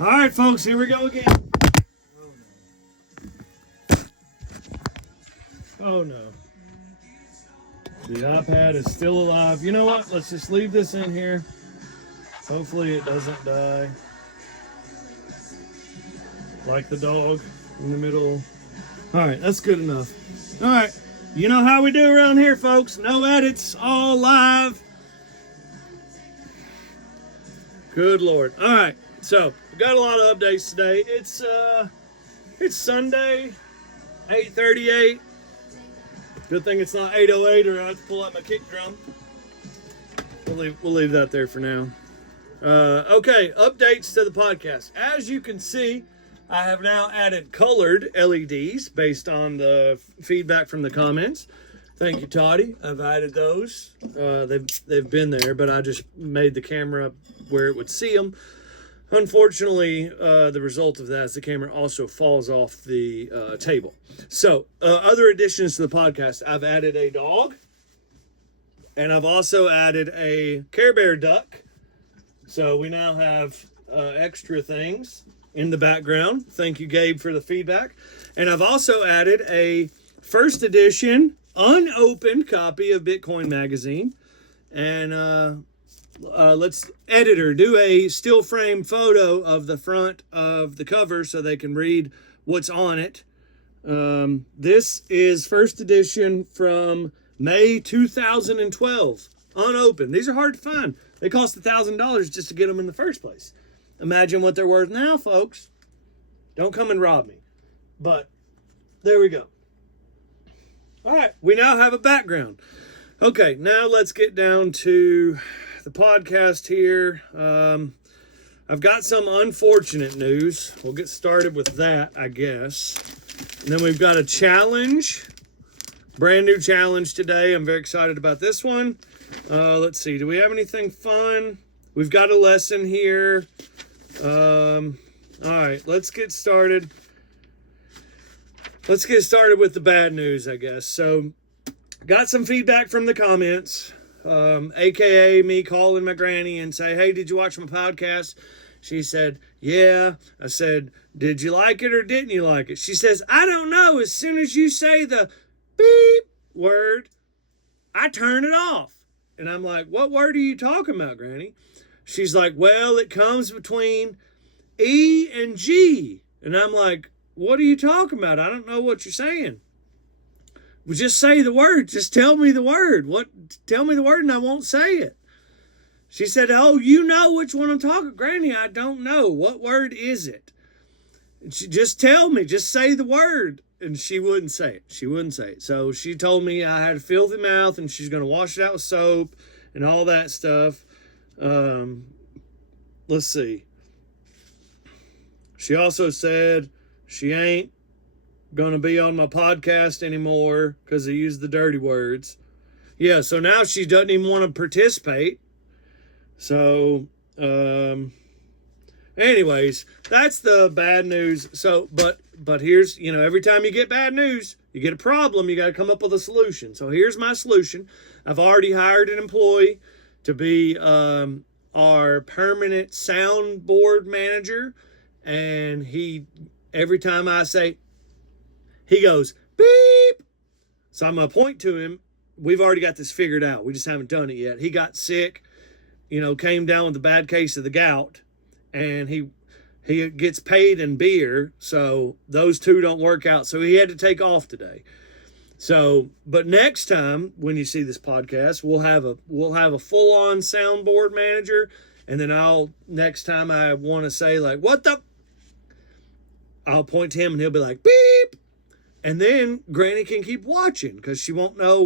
All right, folks, here we go again. Oh no. The iPad is still alive. You know what? Let's just leave this in here. Hopefully it doesn't die. Like the dog in the middle. All right, that's good enough. All right, you know how we do around here, folks. No edits, all live. Good Lord. All right, so we got a lot of updates today. It's Sunday, 8:38. Good thing it's not 8:08 or I have to pull out my kick drum. We'll leave that there for now. Okay, updates to the podcast. As you can see, I have now added colored LEDs based on the feedback from the comments. Thank you, Toddy. I've added those. They've been there, but I just made the camera where it would see them. Unfortunately, the result of that is the camera also falls off the table. So, other additions to the podcast, I've added a dog, and I've also added a Care Bear duck. So we now have extra things in the background. Thank you, Gabe, for the feedback. And I've also added a first edition, unopened copy of Bitcoin Magazine. And let's editor do a still frame photo of the front of the cover so they can read what's on it. This is first edition from May 2012, unopened. These are hard to find. They cost $1,000 just to get them in the first place. Imagine what they're worth now, folks. Don't come and rob me. But there we go. All right, we now have a background. Okay, now let's get down to the podcast here. I've got some unfortunate news. We'll get started with that, I guess. And then we've got a challenge, brand new challenge today. I'm very excited about this one. Let's see, do we have anything fun? We've got a lesson here. All right, let's get started. Let's get started with the bad news, I guess. So, got some feedback from the comments, aka me calling my granny and say, hey, did you watch my podcast? She said, yeah. I said, did you like it or didn't you like it? She says, I don't know. As soon as you say the beep word, I turn it off. And I'm like, what word are you talking about, Granny? She's like, well, it comes between E and G. And I'm like, what are you talking about? I don't know what you're saying. Well, just say the word. Just tell me the word. Tell me the word and I won't say it. She said, oh, you know which one I'm talking. Granny, I don't know. What word is it? And she just tell me. Just say the word. And she wouldn't say it. She wouldn't say it. So she told me I had a filthy mouth and she's going to wash it out with soap and all that stuff. Let's see. She also said she ain't going to be on my podcast anymore because I used the dirty words. Yeah, so now she doesn't even want to participate. So, anyways, that's the bad news. So, but here's, every time you get bad news, you get a problem, you got to come up with a solution. So here's my solution. I've already hired an employee to be our permanent soundboard manager. And every time I say, he goes, beep. So I'm going to point to him. We've already got this figured out. We just haven't done it yet. He got sick, came down with a bad case of the gout. And he gets paid in beer, so those two don't work out. So he had to take off today. So, but next time when you see this podcast, we'll have a full-on soundboard manager, and then next time I want to say like, what the? I'll point to him and he'll be like, beep, and then Granny can keep watching because she won't know